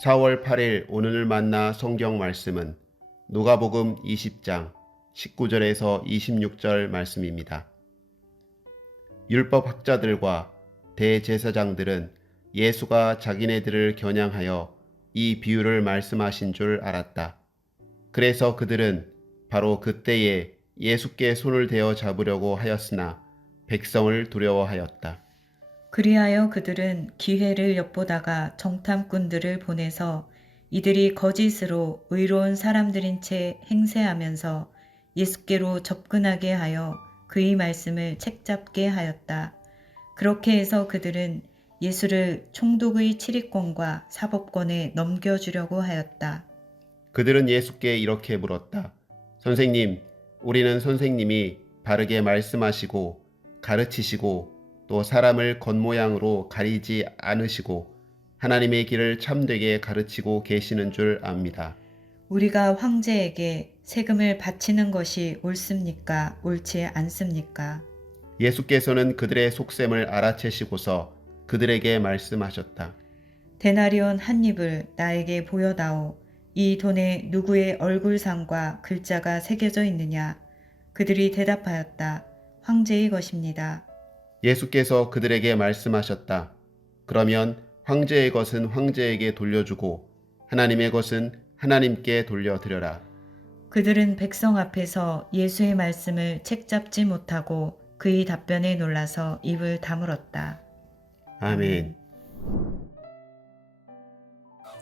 4월 8일 오늘 만나 성경 말씀은 누가복음 20장 19절에서 26절 말씀입니다. 율법 학자들과 대제사장들은 예수가 자기네들을 겨냥하여 이 비유를 말씀하신 줄 알았다. 그래서 그들은 바로 그때에 예수께 손을 대어 잡으려고 하였으나 백성을 두려워하였다. 그리하여 그들은 기회를 엿보다가 정탐꾼들을 보내서 이들이 거짓으로 의로운 사람들인 채 행세하면서 예수께로 접근하게 하여 그의 말씀을 책잡게 하였다. 그렇게 해서 그들은 예수를 총독의 치리권과 사법권에 넘겨주려고 하였다. 그들은 예수께 이렇게 물었다. 선생님, 우리는 선생님이 바르게 말씀하시고 가르치시고 또 사람을 겉모양으로 가리지 않으시고 하나님의 길을 참되게 가르치고 계시는 줄 압니다. 우리가 황제에게 세금을 바치는 것이 옳습니까? 옳지 않습니까? 예수께서는 그들의 속셈을 알아채시고서 그들에게 말씀하셨다. 데나리온 한 입을 나에게 보여다오. 이 돈에 누구의 얼굴상과 글자가 새겨져 있느냐? 그들이 대답하였다. 황제의 것입니다. 예수께서 그들에게 말씀하셨다. 그러면 황제의 것은 황제에게 돌려주고 하나님의 것은 하나님께 돌려드려라. 그들은 백성 앞에서 예수의 말씀을 책잡지 못하고 그의 답변에 놀라서 입을 다물었다. 아멘.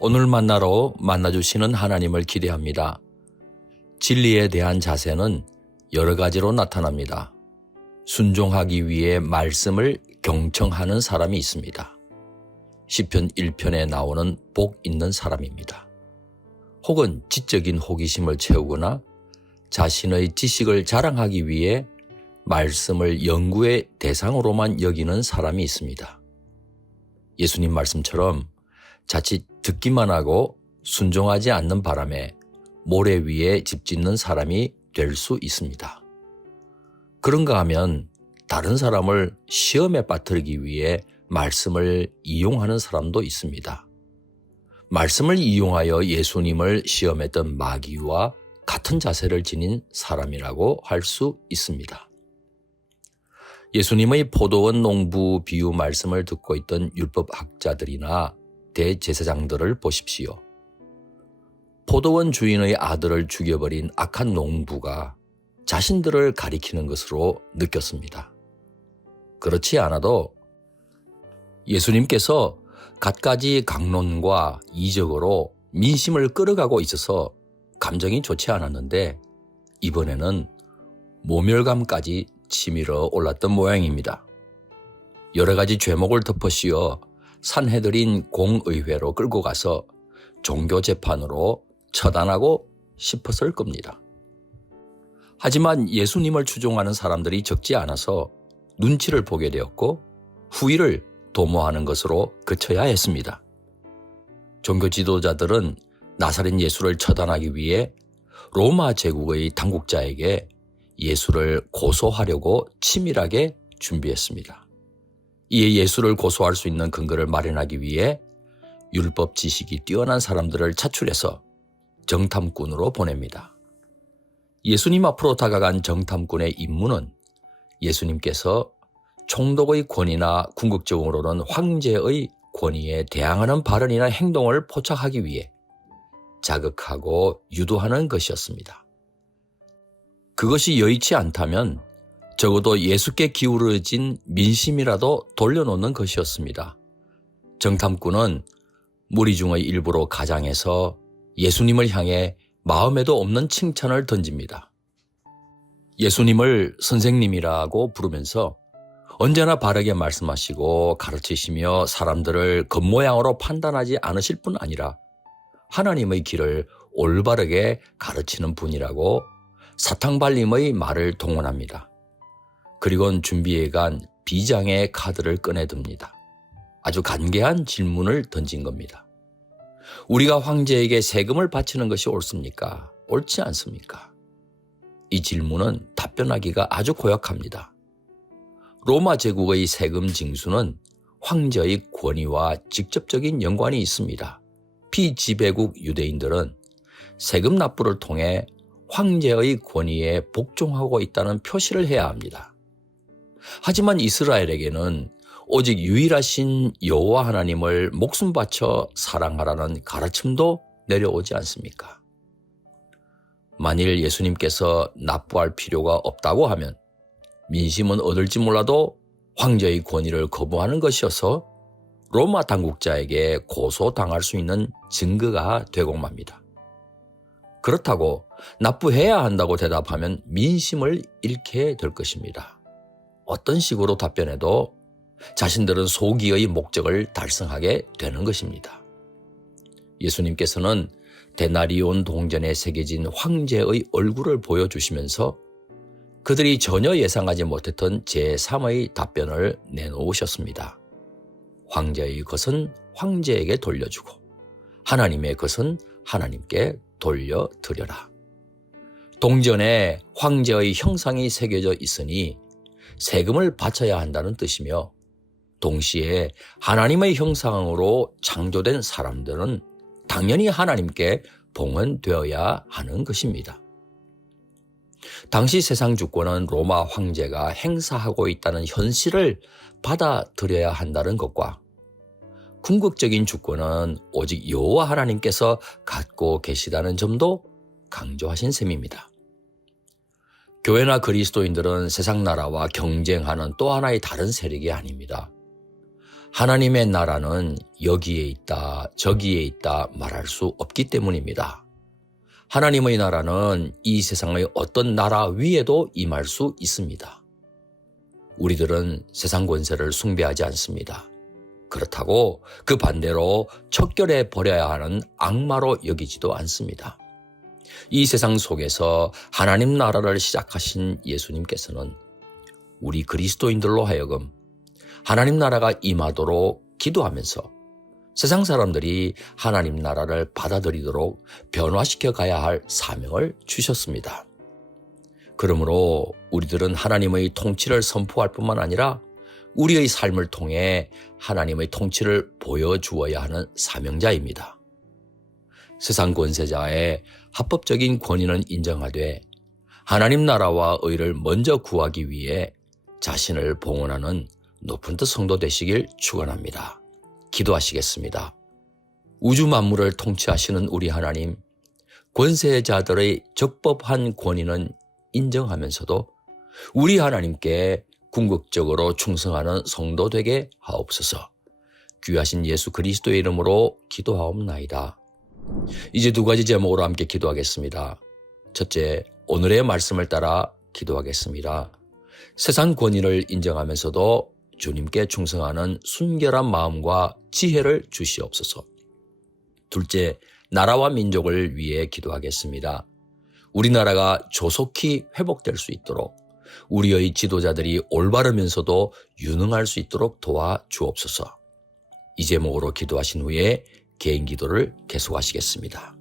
오늘 만나러 만나주시는 하나님을 기대합니다. 진리에 대한 자세는 여러 가지로 나타납니다. 순종하기 위해 말씀을 경청하는 사람이 있습니다. 시편 1편에 나오는 복 있는 사람입니다. 혹은 지적인 호기심을 채우거나 자신의 지식을 자랑하기 위해 말씀을 연구의 대상으로만 여기는 사람이 있습니다. 예수님 말씀처럼 자칫 듣기만 하고 순종하지 않는 바람에 모래 위에 집 짓는 사람이 될 수 있습니다. 그런가 하면 다른 사람을 시험에 빠뜨리기 위해 말씀을 이용하는 사람도 있습니다. 말씀을 이용하여 예수님을 시험했던 마귀와 같은 자세를 지닌 사람이라고 할 수 있습니다. 예수님의 포도원 농부 비유 말씀을 듣고 있던 율법학자들이나 대제사장들을 보십시오. 포도원 주인의 아들을 죽여버린 악한 농부가 자신들을 가리키는 것으로 느꼈습니다. 그렇지 않아도 예수님께서 갖가지 강론과 이적으로 민심을 끌어가고 있어서 감정이 좋지 않았는데 이번에는 모멸감까지 치밀어 올랐던 모양입니다. 여러 가지 죄목을 덮어씌워 산헤드린 공의회로 끌고 가서 종교재판으로 처단하고 싶었을 겁니다. 하지만 예수님을 추종하는 사람들이 적지 않아서 눈치를 보게 되었고 후위를 도모하는 것으로 그쳐야 했습니다. 종교 지도자들은 나사렛 예수를 처단하기 위해 로마 제국의 당국자에게 예수를 고소하려고 치밀하게 준비했습니다. 이에 예수를 고소할 수 있는 근거를 마련하기 위해 율법 지식이 뛰어난 사람들을 차출해서 정탐꾼으로 보냅니다. 예수님 앞으로 다가간 정탐꾼의 임무는 예수님께서 총독의 권위나 궁극적으로는 황제의 권위에 대항하는 발언이나 행동을 포착하기 위해 자극하고 유도하는 것이었습니다. 그것이 여의치 않다면 적어도 예수께 기울어진 민심이라도 돌려놓는 것이었습니다. 정탐꾼은 무리 중의 일부로 가장해서 예수님을 향해 마음에도 없는 칭찬을 던집니다. 예수님을 선생님이라고 부르면서 언제나 바르게 말씀하시고 가르치시며 사람들을 겉모양으로 판단하지 않으실 뿐 아니라 하나님의 길을 올바르게 가르치는 분이라고 사탕발림의 말을 동원합니다. 그리고는 준비해간 비장의 카드를 꺼내듭니다. 아주 간계한 질문을 던진 겁니다. 우리가 황제에게 세금을 바치는 것이 옳습니까? 옳지 않습니까? 이 질문은 답변하기가 아주 고약합니다. 로마 제국의 세금 징수는 황제의 권위와 직접적인 연관이 있습니다. 피지배국 유대인들은 세금 납부를 통해 황제의 권위에 복종하고 있다는 표시를 해야 합니다. 하지만 이스라엘에게는 오직 유일하신 여호와 하나님을 목숨 바쳐 사랑하라는 가르침도 내려오지 않습니까? 만일 예수님께서 납부할 필요가 없다고 하면 민심은 얻을지 몰라도 황제의 권위를 거부하는 것이어서 로마 당국자에게 고소당할 수 있는 증거가 되고 맙니다. 그렇다고 납부해야 한다고 대답하면 민심을 잃게 될 것입니다. 어떤 식으로 답변해도 자신들은 소기의 목적을 달성하게 되는 것입니다. 예수님께서는 데나리온 동전에 새겨진 황제의 얼굴을 보여주시면서 그들이 전혀 예상하지 못했던 제3의 답변을 내놓으셨습니다. 황제의 것은 황제에게 돌려주고 하나님의 것은 하나님께 돌려드려라. 동전에 황제의 형상이 새겨져 있으니 세금을 바쳐야 한다는 뜻이며 동시에 하나님의 형상으로 창조된 사람들은 당연히 하나님께 봉헌되어야 하는 것입니다. 당시 세상 주권은 로마 황제가 행사하고 있다는 현실을 받아들여야 한다는 것과 궁극적인 주권은 오직 여호와 하나님께서 갖고 계시다는 점도 강조하신 셈입니다. 교회나 그리스도인들은 세상 나라와 경쟁하는 또 하나의 다른 세력이 아닙니다. 하나님의 나라는 여기에 있다, 저기에 있다 말할 수 없기 때문입니다. 하나님의 나라는 이 세상의 어떤 나라 위에도 임할 수 있습니다. 우리들은 세상 권세를 숭배하지 않습니다. 그렇다고 그 반대로 척결해 버려야 하는 악마로 여기지도 않습니다. 이 세상 속에서 하나님 나라를 시작하신 예수님께서는 우리 그리스도인들로 하여금 하나님 나라가 임하도록 기도하면서 세상 사람들이 하나님 나라를 받아들이도록 변화시켜 가야 할 사명을 주셨습니다. 그러므로 우리들은 하나님의 통치를 선포할 뿐만 아니라 우리의 삶을 통해 하나님의 통치를 보여주어야 하는 사명자입니다. 세상 권세자의 합법적인 권위는 인정하되 하나님 나라와 의를 먼저 구하기 위해 자신을 봉헌하는 높은 뜻 성도 되시길 축원합니다. 기도하시겠습니다. 우주 만물을 통치하시는 우리 하나님, 권세자들의 적법한 권위는 인정하면서도 우리 하나님께 궁극적으로 충성하는 성도 되게 하옵소서. 귀하신 예수 그리스도의 이름으로 기도하옵나이다. 이제 두 가지 제목으로 함께 기도하겠습니다. 첫째, 오늘의 말씀을 따라 기도하겠습니다. 세상 권위를 인정하면서도 주님께 충성하는 순결한 마음과 지혜를 주시옵소서. 둘째, 나라와 민족을 위해 기도하겠습니다. 우리나라가 조속히 회복될 수 있도록 우리의 지도자들이 올바르면서도 유능할 수 있도록 도와주옵소서. 이 제목으로 기도하신 후에 개인 기도를 계속하시겠습니다.